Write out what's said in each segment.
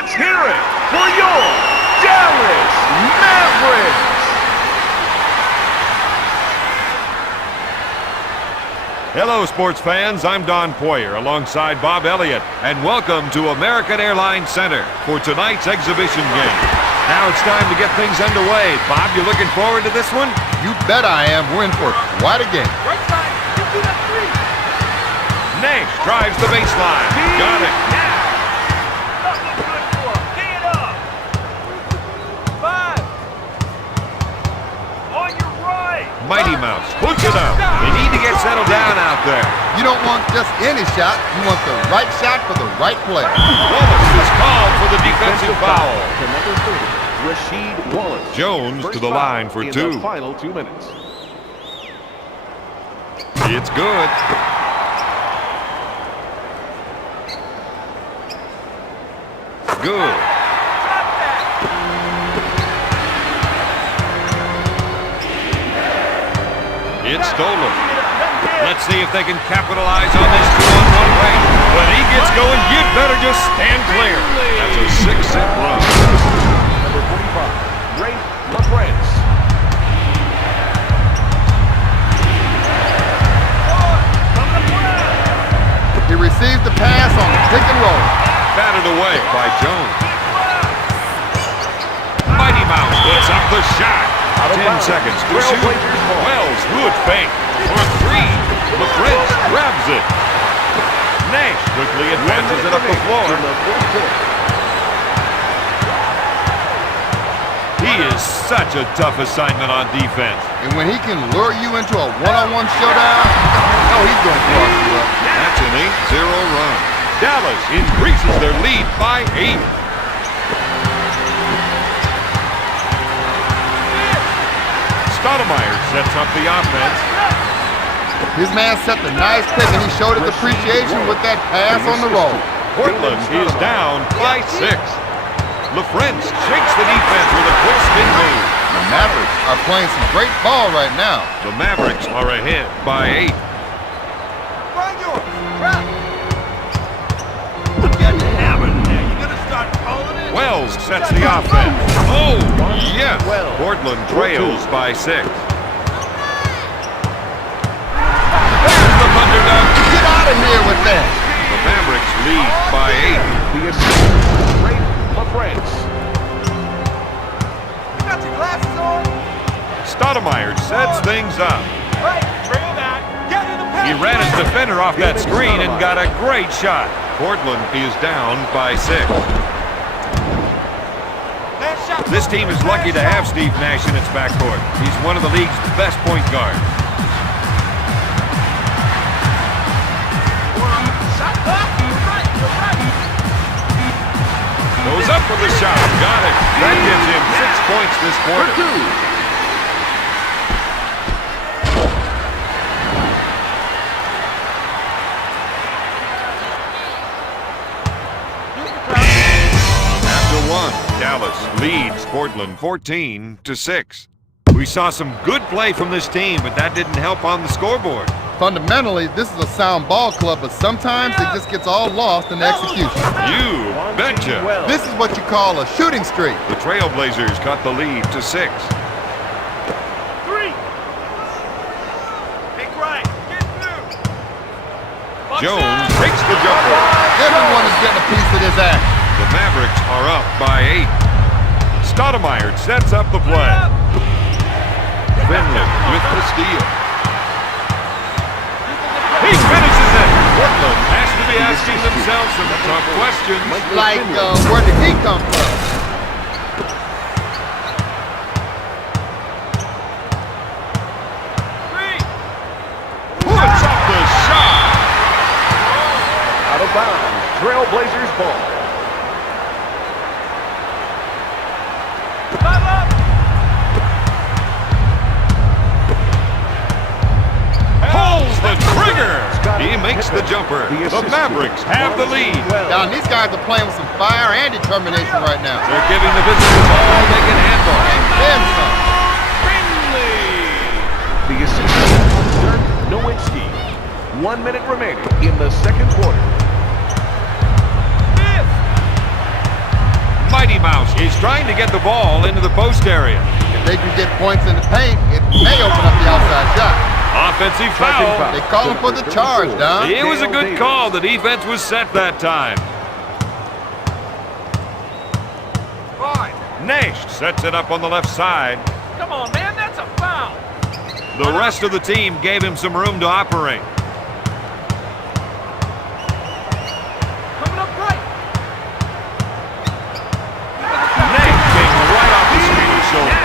Let's hear it for your Dallas Mavericks. Hello, sports fans. I'm Don Poyer alongside Bob Elliott, and welcome to American Airlines Center for tonight's exhibition game. Now it's time to get things underway. Bob, you looking forward to this one? You bet I am. We're in for quite a game. Right side, get to that three. Nash drives the baseline. Got it. Nothing good for him. Tee it up. 5. On your right. Mighty Mouse puts it up. They need to get settled down out there. You don't want just any shot. You want the right shot for the right player. Wallace is called for the defensive foul. To number 30, Rasheed Wallace. Jones First to the foul line for in 2. the final 2 minutes. It's good. Good. It's stolen. Let's see if they can capitalize on this 2-on-1 break. When he gets going, you'd better just stand clear. That's a 6-set run. Number 45, Ray LaFrance. He received the pass on the pick and roll. Batted away by Jones. Mighty Mouse puts up the shot. 10 seconds to shoot. Wells would fake for 3. LaFrance grabs it. Nash quickly advances it up the floor. He is such a tough assignment on defense. And when he can lure you into a one-on-one showdown, you know he's going to cross you up. That's an 8-0 run. Dallas increases their lead by 8. Stoudemire sets up the offense. His man set the nice pick, and he showed his appreciation with that pass on the roll. Portland is down by 6. LaFrance shakes the defense with a quick spin move. The Mavericks are playing some great ball right now. The Mavericks are ahead by 8. Wells sets the offense. Oh, yes. Portland trails by 6. There's the thunder dunk. Get out of here with that. The Mavericks lead by 8. The assistant, Ray LaFrance. You got your glasses on? Stoudemire sets things up. Right, trail that. Get in the paint. He ran his defender off that screen and got a great shot. Portland is down by 6. This team is lucky to have Steve Nash in its backcourt. He's one of the league's best point guards. Goes up with the shot. Got it. That gives him 6 points this quarter. Dallas leads Portland 14-6. We saw some good play from this team, but that didn't help on the scoreboard. Fundamentally, this is a sound ball club, but sometimes it just gets all lost in the execution. You betcha. This is what you call a shooting streak. The Trailblazers cut the lead to 6. 3. Big right. Get through. Jones takes the jumper. Everyone is getting a piece of this act. The Mavericks are up by 8. Stoudemire sets up the play. Finley with the steal. He finishes it. Portland has to be asking themselves some tough questions. Like, where did he come from? Puts up the shot. Out of bounds, Trailblazers ball. Pulls the trigger. He makes the jumper. The Mavericks have the lead. Now, these guys are playing with some fire and determination right now. They're giving the visitors all they can handle. And then some. The assistant, Dirk Nowitzki. 1 minute remaining in the second quarter. Mighty Mouse is trying to get the ball into the post area. If they can get points in the paint, it may open up the outside shot. Offensive foul. They call him for the charge, Don. It was a good call. The defense was set that time. Nash sets it up on the left side. Come on, man, that's a foul. The rest of the team gave him some room to operate. Coming up right. Nash came right off the screener's shoulder.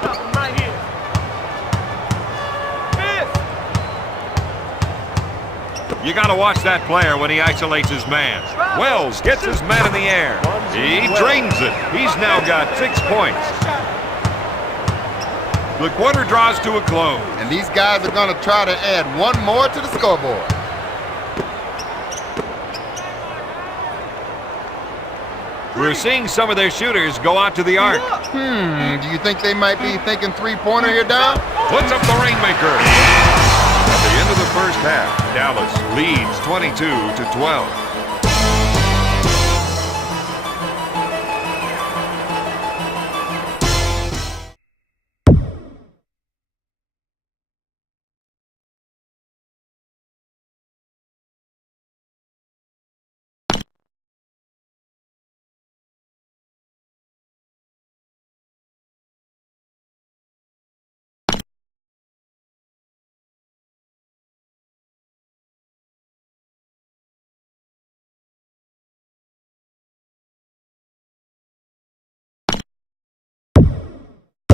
Stop him right here. You got to watch that player when he isolates his man. Wells gets his man in the air. He drains it. He's now got 6 points. The quarter draws to a close. And these guys are going to try to add one more to the scoreboard. We're seeing some of their shooters go out to the arc. Do you think they might be thinking three-pointer here, Don? Puts up the rainmaker. At the end of the first half, Dallas leads 22-12.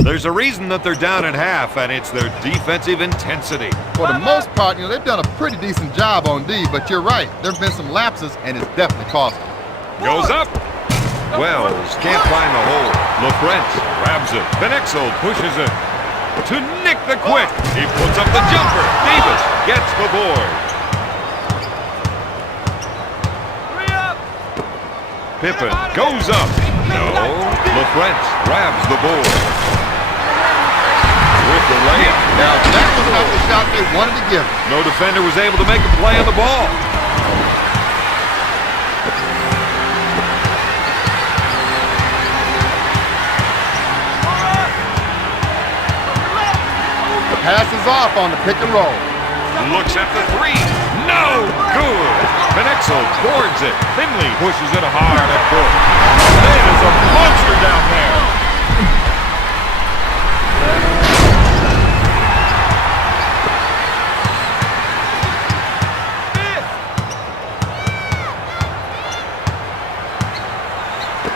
There's a reason that they're down at half, and it's their defensive intensity. For the most part, they've done a pretty decent job on D, but you're right. There have been some lapses, and it's definitely cost them. Goes up. Wells can't find the hole. LaFrance grabs it. Van Exel pushes it to Nick the Quick. He puts up the jumper. Davis gets the board. Pippen goes up. No. LaFrance grabs the board. With the layup. Now, that was not the shot they wanted to give. No defender was able to make a play on the ball. The pass is off on the pick and roll. Looks at the three. No good. Van Exel boards it. Finley pushes it hard at foot. That is a monster down there.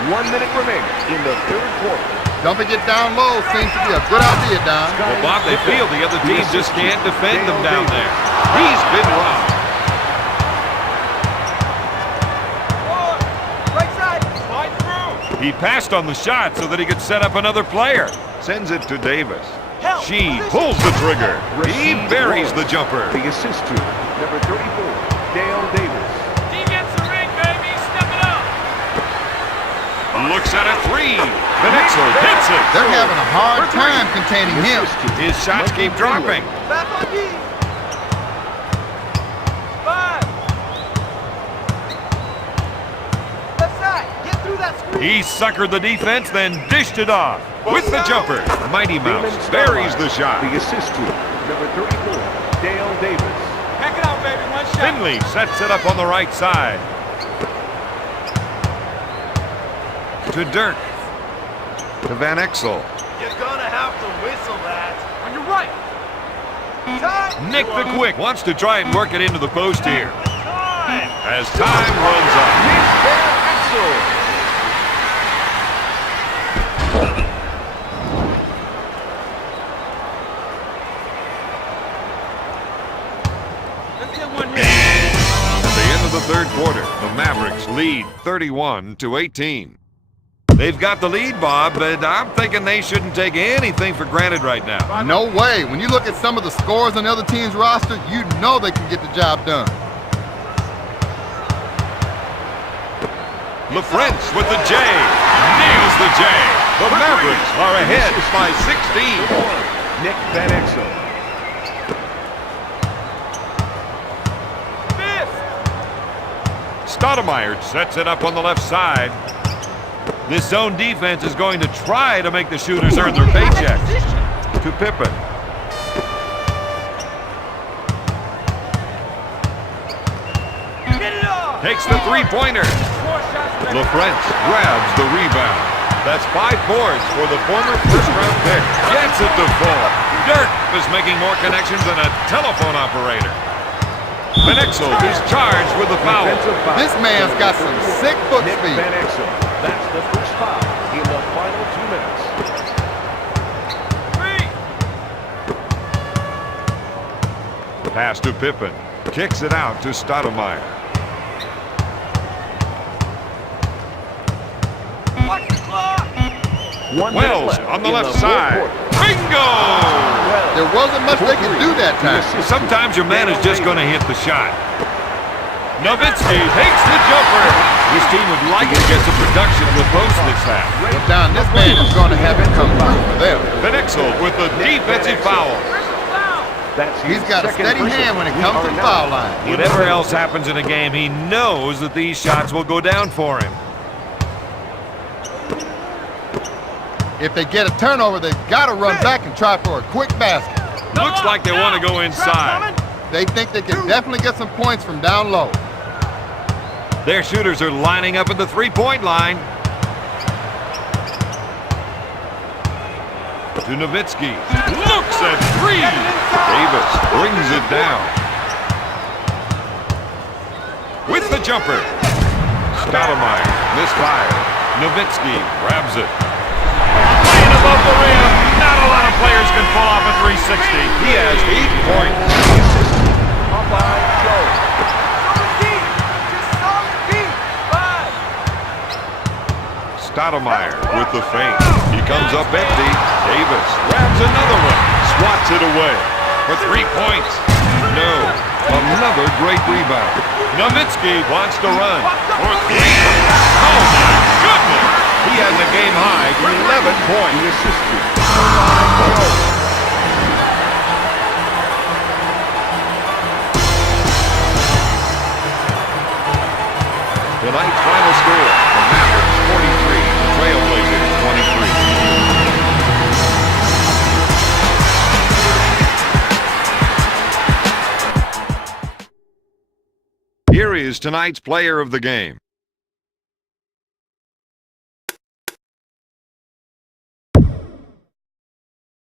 One minute remaining in the third quarter. Dumping it down low seems to be a good idea, Don. Well, Bob, they feel the other team just can't defend them down there. He's been robbed. Right side, slide through. He passed on the shot so that he could set up another player. Sends it to Davis. She pulls the trigger. He buries the jumper. The assist to number 34, Dale Davis. He gets the ring, baby. Step it up. Looks at a three. Van Exel hits it. They're having a hard time containing him. His shots keep dropping. Back on D. 5. Left side. Get through that screen. He suckered the defense, then dished it off. With the jumper, Mighty Mouse buries the shot. The assist to number 34, Dale Davis. Pack it out, baby. One shot. Finley sets it up on the right side. To Dirk. To Van Exel. You're gonna have to whistle that. On your right. Time. Nick the Quick wants to try and work it into the post here. Time. As time runs up. Let's get one here. At the end of the third quarter, the Mavericks lead 31-18. They've got the lead, Bob, but I'm thinking they shouldn't take anything for granted right now. No way. When you look at some of the scores on the other team's roster, you know they can get the job done. LaFrance with the J. Nails the J. The Mavericks are ahead by 16. Nick Van Exel. Stoudemire sets it up on the left side. This zone defense is going to try to make the shooters earn their paychecks. To Pippen. Takes the three-pointer. LaFrentz grabs the rebound. That's 5 boards for the former first-round pick. Gets it to fall. Dirk is making more connections than a telephone operator. Van Exel is charged with the foul. This man's got some sick foot speed. Van Exel. That's the first foul in the final 2 minutes. Pass to Pippen. Kicks it out to Stoudemire. Wells on the left side. Bingo! There wasn't much they could do that time. Sometimes your man is just going to hit the shot. Nowitzki takes the jumper. This team would like to get some production in the post this half. But Don, this man is going to have it come through for them. Van Exel with the defensive foul. He's got a steady hand when it comes to the foul line. Whatever else happens in a game, he knows that these shots will go down for him. If they get a turnover, they've got to run back and try for a quick basket. Looks like they want to go inside. They think they can definitely get some points from down low. Their shooters are lining up at the three-point line. To Nowitzki. Looks at three. Davis brings it down. With the jumper. Stoudemire misfire. Nowitzki grabs it. Playing above the rim. Not a lot of players can pull off a 360. He has 8 points. Stoudemire with the feint. He comes up empty. Davis grabs another one. Swats it away. For 3 points. No. Another great rebound. Nowitzki wants to run. For 3. Oh my goodness. He has a game high for 11 points. Tonight's final score, the Mavericks 43, Trailblazers 23. Here is tonight's player of the game.